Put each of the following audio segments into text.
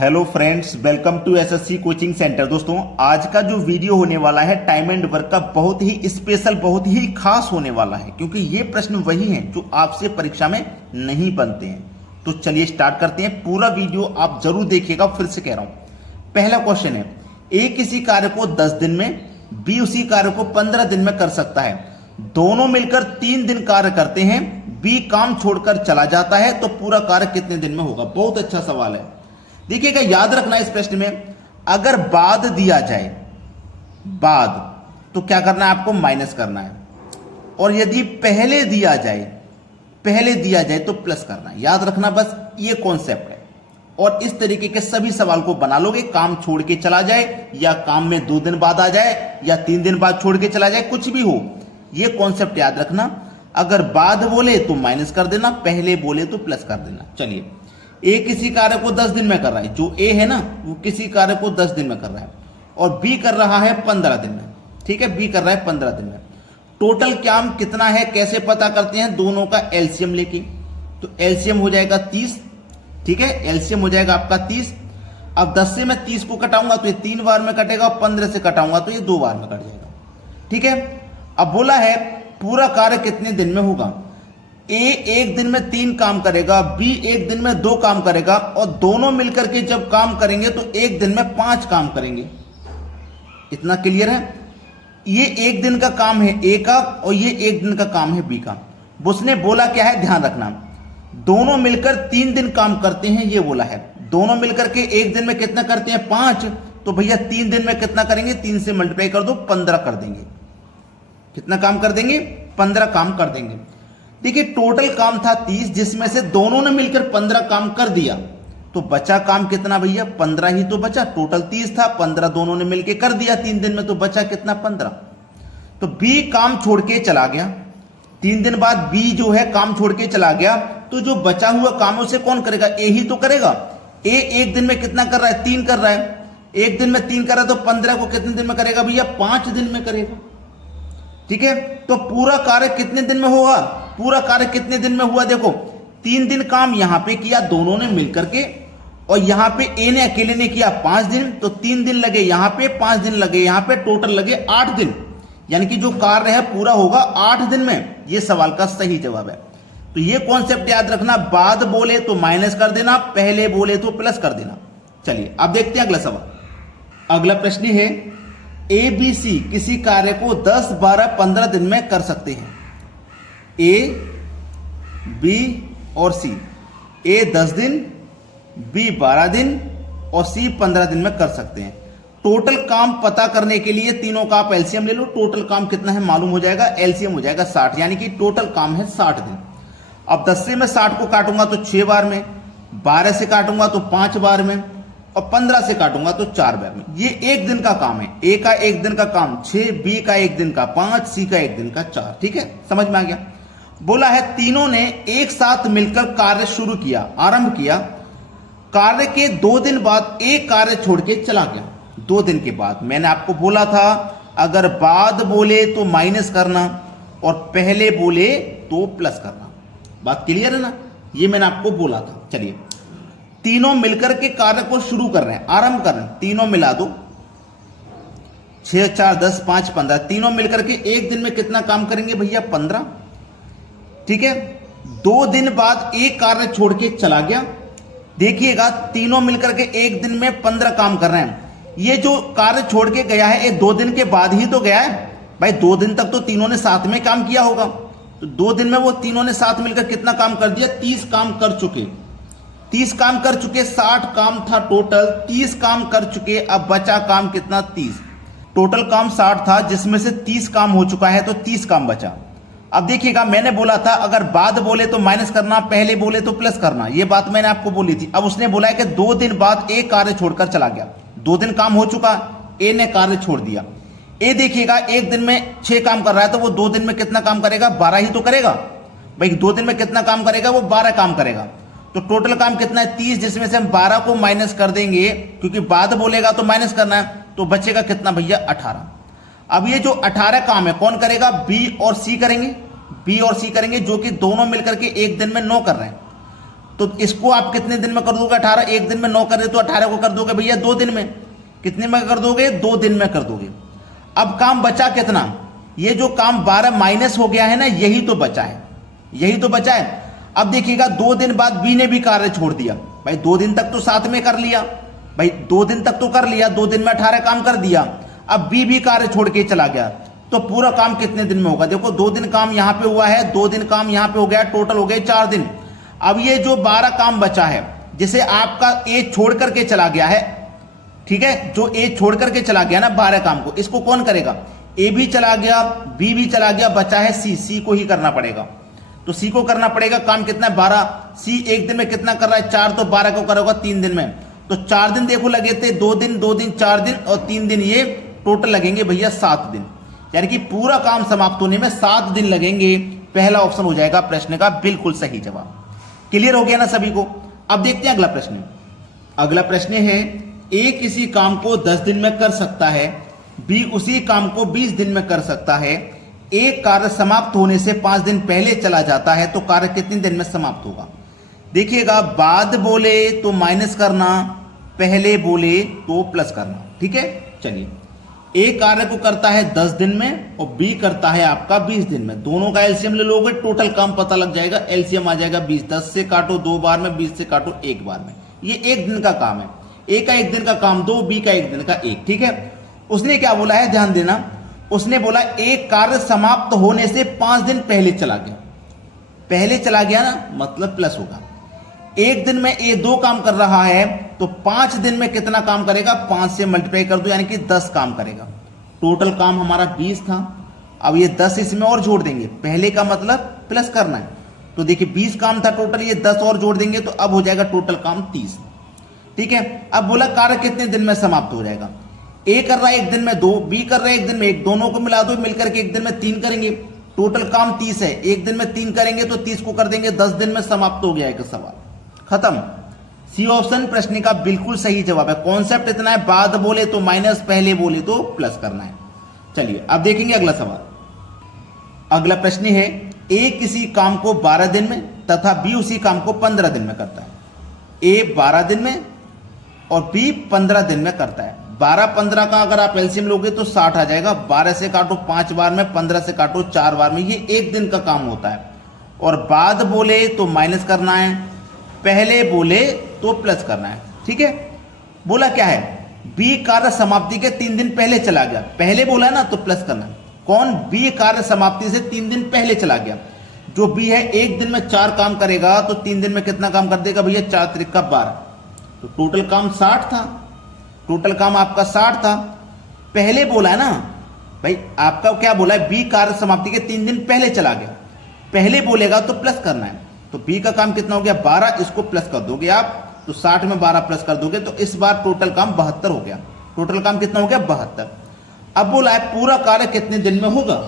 Hello friends, welcome to SSC coaching centre. दोस्तों, आज का जो वीडियो होने वाला है टाइम एंड वर्क का बहुत ही स्पेशल, बहुत ही खास होने वाला है, क्योंकि ये प्रश्न वही हैं जो आपसे परीक्षा में नहीं बनते हैं। तो चलिए स्टार्ट करते हैं। पूरा वीडियो आप जरूर देखिएगा। फिर से कह रहा हूं, पहला क्वेश्चन है, ए किसी कार्य को 10 दिन में, बी उसी कार्य को 15 दिन में कर सकता है। दोनों मिलकर 3 दिन कार्य करते हैं, बी काम छोड़कर चला जाता है, तो पूरा कार्य कितने दिन में होगा? बहुत अच्छा सवाल है। देखिएगा, याद रखना इस प्रश्न में अगर बाद दिया जाए, बाद, तो क्या करना है आपको? माइनस करना है। और यदि पहले दिया जाए तो प्लस करना है। याद रखना, बस ये कॉन्सेप्ट है। और इस तरीके के सभी सवाल को बना लोगे। काम छोड़ के चला जाए, या काम में 2 दिन बाद आ जाए, या 3 दिन बाद छोड़ के चला जाए, कुछ भी हो, ये कॉन्सेप्ट याद रखना। अगर बाद बोले तो माइनस कर देना, पहले बोले तो प्लस कर देना। चलिए, ए किसी कार्य को 10 दिन में कर रहा है, जो ए है ना वो किसी कार्य को 10 दिन में कर रहा है, और बी कर रहा है 15 दिन में। ठीक है, बी कर रहा है 15 दिन में। टोटल काम कितना है, कैसे पता करते हैं? दोनों का एलसीएम लेके। तो एलसीएम हो जाएगा 30। ठीक है, एलसीएम हो जाएगा आपका 30। अब 10 से मैं 30 को कटाऊंगा तो ये 3 बार में कटेगा, और 15 से कटाऊंगा तो ये 2 बार में कट जाएगा। ठीक है, अब बोला है पूरा कार्य कितने दिन में होगा। ए एक दिन में 3 काम करेगा, बी एक दिन में 2 काम करेगा, और दोनों मिलकर के जब काम करेंगे तो एक दिन में 5 काम करेंगे। इतना क्लियर है? ये एक दिन का काम है ए का, और ये एक दिन का काम है बी का। उसने बोला क्या है, ध्यान रखना, दोनों मिलकर 3 दिन काम करते हैं, ये बोला है। दोनों मिलकर के एक दिन में कितना करते हैं? 5। तो भैया 3 दिन में कितना करेंगे? 3 से मल्टीप्लाई कर दो, 15 कर देंगे। कितना काम कर देंगे? 15 काम कर देंगे। देखिए, टोटल काम था 30, जिसमें से दोनों ने मिलकर 15 काम कर दिया, तो बचा काम कितना भैया? 15 ही तो बचा। टोटल 30 था, 15 दोनों ने मिलकर कर दिया 3 दिन में, तो बचा कितना? 15। तो बी काम छोड़ के चला गया। 3 दिन बाद बी जो है काम छोड़ के चला गया, तो जो बचा हुआ काम उसे कौन करेगा? ए ही तो करेगा। ए एक दिन में कितना कर रहा है? 3 कर रहा है। एक दिन में 3 कर रहा है, तो 15 को कितने दिन में करेगा भैया? 5 दिन में करेगा। ठीक है, तो पूरा कार्य कितने दिन में होगा? पूरा कार्य कितने दिन में हुआ? देखो, 3 दिन काम यहां पे किया दोनों ने मिलकर के, और यहां पे ए ने अकेले ने किया 5 दिन, तो 3 दिन लगे यहां पे, 5 दिन लगे यहां पे, टोटल लगे 8 दिन। यानी कि जो कार्य है पूरा होगा 8 दिन में। ये सवाल का सही जवाब है। तो ये कॉन्सेप्ट याद रखना, बाद बोले तो माइनस कर देना, पहले बोले तो प्लस कर देना। चलिए अब देखते हैं अगला सवाल। अगला प्रश्न है, ए बी सी किसी कार्य को 10, 12, 15 दिन में कर सकते हैं। ए, बी और सी। ए 10 दिन, बी 12 दिन, और सी 15 दिन में कर सकते हैं। टोटल काम पता करने के लिए तीनों का आप एलसीएम ले लो। टोटल काम कितना है मालूम हो जाएगा, एलसीएम हो जाएगा 60, यानी कि टोटल काम है 60 दिन। अब 10 से मैं 60 को काटूंगा तो 6 बार में, 12 से काटूंगा तो 5 बार में, और 15 से काटूंगा तो 4 बार में। ये एक दिन का काम है। ए का एक दिन का काम 6, बी का एक दिन का 5, सी का एक दिन का 4। ठीक है, समझ में आ गया? बोला है तीनों ने एक साथ मिलकर कार्य शुरू किया, आरंभ किया। कार्य के 2 दिन बाद एक कार्य छोड़ के चला गया। 2 दिन के बाद मैंने आपको बोला था, अगर बाद बोले तो माइनस करना, और पहले बोले तो प्लस करना। बात क्लियर है ना? ये मैंने आपको बोला था। चलिए, तीनों मिलकर के कार्य को शुरू कर रहे हैं, आरंभ कर रहे हैं। तीनों मिला दो, 6, 4, 10, 5, 15। तीनों मिलकर के एक दिन में कितना काम करेंगे भैया? 15। ठीक है, 2 दिन बाद एक कार्य छोड़ के चला गया। देखिएगा, तीनों मिलकर के एक दिन में 15 काम कर रहे हैं। ये जो कार्य छोड़ के गया है, ये 2 दिन के बाद ही तो गया है भाई। 2 दिन तक तो तीनों ने साथ में काम किया होगा, तो 2 दिन में वो तीनों ने साथ मिलकर कितना काम कर दिया? 30 काम कर चुके। 30 काम कर चुके, 60 काम था टोटल, 30 काम कर चुके। अब बचा काम कितना? 30। टोटल काम 60 था, जिसमें से 30 काम हो चुका है, तो 30 काम बचा। अब देखिएगा, मैंने बोला था अगर बाद बोले तो माइनस करना, पहले बोले तो प्लस करना। ये बात मैंने आपको बोली थी। अब उसने बोला है कि 2 दिन बाद एक कार्य छोड़कर चला गया। 2 दिन काम हो चुका, ए ने कार्य छोड़ दिया। ए देखिएगा, एक दिन में 6 काम कर रहा है, तो वो 2 दिन में कितना काम करेगा? 12 ही तो करेगा भाई। 2 दिन में कितना काम करेगा? वो 12 काम करेगा। तो टोटल काम कितना है? 30, जिसमें से हम 12 को माइनस कर देंगे, क्योंकि बाद बोलेगा तो माइनस करना है, तो बचेगा कितना भैया? 18। अब ये जो 18 काम है कौन करेगा? बी और सी करेंगे। बी और सी करेंगे, जो कि दोनों मिलकर के एक दिन में 9 कर रहे हैं। तो इसको आप कितने दिन में कर दोगे? 18। एक दिन में 9 करे तो 18 को कर दोगे भैया 2 दिन में। कितने में कर दोगे? 2 दिन में कर दोगे। अब काम बचा कितना? ये जो काम 12 माइनस हो गया है ना, यही तो बचा है, यही तो बचा है। अब देखिएगा 2 दिन बाद बी ने भी कार्य छोड़ दिया। भाई 2 दिन तक तो साथ में कर लिया, भाई 2 दिन तक तो कर लिया, 2 दिन में 18 काम कर दिया। अब बी भी कार्य छोड़ के चला गया, तो पूरा काम कितने दिन में होगा? देखो 2 दिन काम यहां पे हुआ है, 2 दिन काम यहां पे हो गया, टोटल हो गए 4 दिन। अब ये जो 12 काम बचा है, जिसे आपका ए छोड़ करके चला गया है, ठीक है, जो ए छोड़ करके चला गया ना 12 काम को, इसको कौन करेगा? ए भी चला गया, बी भी चला गया, बचा है सी। सी को ही करना पड़ेगा, तो सी को करना पड़ेगा। काम कितना है? 12। सी एक दिन में कितना कर रहा है? 4, तो 12 को करोगा 3 दिन में। तो 4 दिन देखो लगे थे, 2 दिन 2 दिन 4 दिन और 3 दिन, ये टोटल लगेंगे भैया 7 दिन। यानी कि पूरा काम समाप्त होने में 7 दिन लगेंगे। पहला ऑप्शन हो जाएगा प्रश्न का बिल्कुल सही जवाब। क्लियर हो गया ना सभी को? अब देखते हैं अगला प्रश्न। अगला प्रश्न है, ए किसी काम को 10 दिन में कर सकता है, बी उसी काम को 20 दिन में कर सकता है। एक कार्य समाप्त होने से 5 दिन पहले चला जाता है, तो कार्य कितने दिन में समाप्त होगा? देखिएगा, बाद बोले तो माइनस करना, पहले बोले तो प्लस करना। ठीक है, चलिए। ए कार्य को करता है 10 दिन में और बी करता है आपका 20 दिन में। दोनों का एलसीएम ले लोगे, टोटल काम पता लग जाएगा। एलसीएम आ जाएगा 20। 10 से काटो 2 बार में, 20 से काटो 1 बार में। ये 1 दिन का काम है। ए का 1 दिन का काम 2, बी का 1 दिन का 1। ठीक है, उसने क्या बोला है, ध्यान देना। उसने बोला एक कार्य समाप्त होने से 5 दिन पहले चला गया। पहले चला गया ना, मतलब प्लस होगा। 1 दिन में ए 2 काम कर रहा है, तो 5 दिन में कितना काम करेगा? 5 से मल्टीप्लाई कर दो, यानी कि 10 काम करेगा। टोटल काम हमारा 20 था। अब ये 10 इसमें और जोड़ देंगे, पहले का मतलब प्लस करना है। तो देखिए 20 काम था टोटल, ये 10 और जोड़ देंगे तो अब हो जाएगा टोटल काम 30। ठीक है, अब बोला कार्य कितने दिन में समाप्त हो जाएगा? ए कर रहा है 1 दिन में 2, बी कर रहा है 1 दिन में 1, दोनों को मिला दो, मिलकर के 1 दिन में 3 करेंगे। टोटल काम 30 है, 1 दिन में 3 करेंगे तो 30 को कर देंगे, 10 दिन में समाप्त हो गया एक सवाल, खत्म। सी ऑप्शन प्रश्न का बिल्कुल सही जवाब है। कॉन्सेप्ट इतना है, बाद बोले तो माइनस, पहले बोले तो प्लस करना है। चलिए अब देखेंगे अगला सवाल। अगला प्रश्न है, ए किसी काम को 12 दिन में तथा बी उसी काम को 15 दिन में करता है। ए 12 दिन में और बी 15 दिन में करता है। 12-15 का अगर आप एलसीएम लोगे तो 60 आ जाएगा। 12 से काटो 5 बार में, 15 से काटो 4 बार में, ये 1 दिन का काम होता है। और बाद बोले तो माइनस करना है, पहले बोले तो प्लस करना है। ठीक है, बोला क्या है? बी कार्य समाप्ति के 3 दिन पहले चला गया। पहले बोला ना तो प्लस करना है। कौन? बी कार्य समाप्ति से 3 दिन पहले चला गया। जो बी है 1 दिन में 4 काम करेगा, तो 3 दिन में कितना काम कर देगा भैया? 4 त्रिक का 12, तो टोटल काम 60 था। टोटल काम आपका 60 था। पहले बोला है ना भाई, आपका क्या बोला है? बी कार्य समाप्ति के 3 दिन पहले चला गया। पहले बोलेगा तो प्लस करना है, तो बी का काम कितना हो गया? 12, इसको प्लस कर दोगे आप, तो 60 में 12 प्लस कर दोगे, तो इस बार टोटल काम 72 हो गया। टोटल काम कितना हो गया? 72। अब बोला है पूरा कार्य कितने दिन में होगा?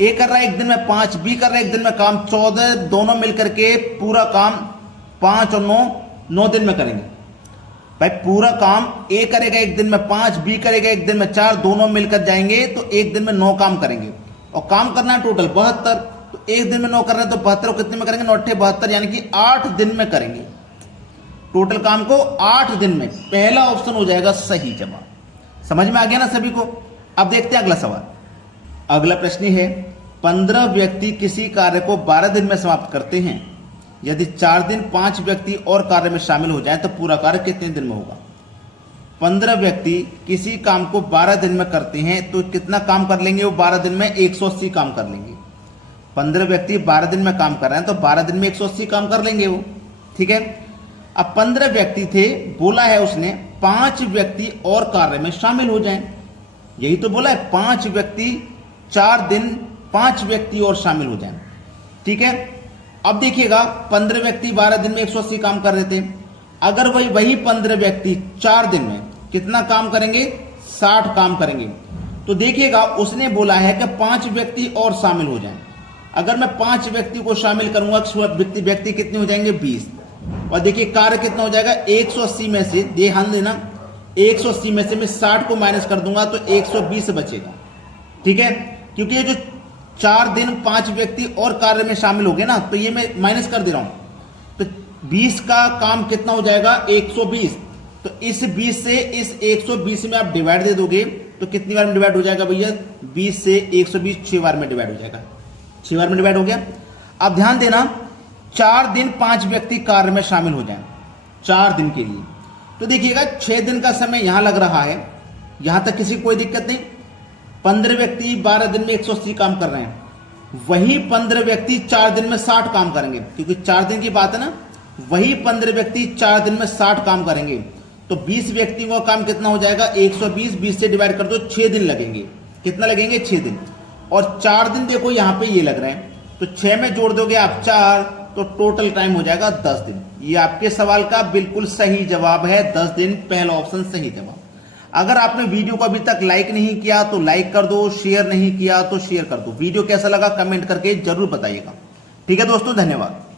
ए कर रहा है 1 दिन में 5, बी कर रहा है 1 दिन में काम 14, दोनों मिलकर के पूरा काम 5 और 9 दिन में करेंगे। भाई पूरा काम ए करेगा 1 दिन में 5, बी करेगा 1 दिन में 4, दोनों मिलकर जाएंगे तो 1 दिन में 9 काम करेंगे। और काम करना है टोटल 72, तो 1 दिन में 9 कर रहे हैं तो 72 कितने में करेंगे? 9 8 72, यानी कि 8 दिन में करेंगे। टोटल काम को 8 दिन में। पहला ऑप्शन हो जाएगा सही जवाब। समझ में आ गया ना सभी को? अब देखते हैं अगला सवाल। अगला प्रश्न है, 15 व्यक्ति किसी कार्य को 12 दिन में समाप्त करते हैं। यदि 4 दिन 5 व्यक्ति और कार्य में शामिल हो जाए तो पूरा कार्य कितने दिन में होगा? 15 व्यक्ति किसी काम को 12 दिन में करते हैं, तो कितना काम कर लेंगे वो? 12 दिन में 180 काम कर लेंगे। 15 व्यक्ति 12 दिन में काम कर रहे हैं, तो 12 दिन में 180 काम कर लेंगे वो। ठीक है, अब 15 व्यक्ति थे, बोला है उसने 5 व्यक्ति और कार्य में शामिल हो जाएं। यही तो बोला है, 5 व्यक्ति 4 दिन 5 व्यक्ति और शामिल हो जाएं। ठीक है, अब देखिएगा 15 व्यक्ति 12 दिन में 180 काम कर रहे थे। अगर वही 15 व्यक्ति 4 दिन में कितना काम करेंगे? 60 काम करेंगे। तो देखिएगा उसने बोला है कि 5 व्यक्ति और शामिल हो जाएं। अगर मैं 5 व्यक्ति को शामिल करूंगा, व्यक्ति कितने हो जाएंगे? 20। और देखिए कार्य कितना हो जाएगा? 180 में से, ध्यान देना, 180 में से मैं 60 को माइनस कर दूंगा तो 120 बचेगा। ठीक है, क्योंकि ये जो 4 दिन 5 व्यक्ति और कार्य में शामिल हो गए ना, तो ये मैं माइनस कर दे रहा हूं, तो 20 का काम कितना हो जाएगा 120। तो इस 20 से इस 120 में आप डिवाइड दे दोगे तो कितनी बार में डिवाइड हो जाएगा भैया, 20 से 120 6 बार में डिवाइड हो जाएगा, 6 बार में डिवाइड हो गया। अब ध्यान देना 4 दिन 5 व्यक्ति कार्य में शामिल हो जाएं 4 दिन के लिए, तो देखिएगा 6 दिन का समय यहां लग रहा है, यहां तक किसी को कोई दिक्कत नहीं। 15 व्यक्ति 12 दिन में 180 काम कर रहे हैं, वही 15 व्यक्ति 4 दिन में 60 काम करेंगे, क्योंकि 4 दिन की बात है ना। वही 15 व्यक्ति 4 दिन में 60 काम करेंगे, तो 20 व्यक्तियों का काम कितना हो जाएगा 120, 20 से डिवाइड कर दो, 6 दिन लगेंगे। कितना लगेंगे 6 दिन। और 4 दिन देखो यहां पे ये लग रहे हैं, तो 6 में जोड़ दोगे आप 4, तो टोटल टाइम हो जाएगा 10 दिन। ये आपके सवाल का बिल्कुल सही जवाब है, 10 दिन, पहला ऑप्शन सही जवाब। अगर आपने वीडियो को अभी तक लाइक नहीं किया तो लाइक कर दो, शेयर नहीं किया तो शेयर कर दो। वीडियो कैसा लगा कमेंट करके जरूर बताइएगा। ठीक है दोस्तों, धन्यवाद।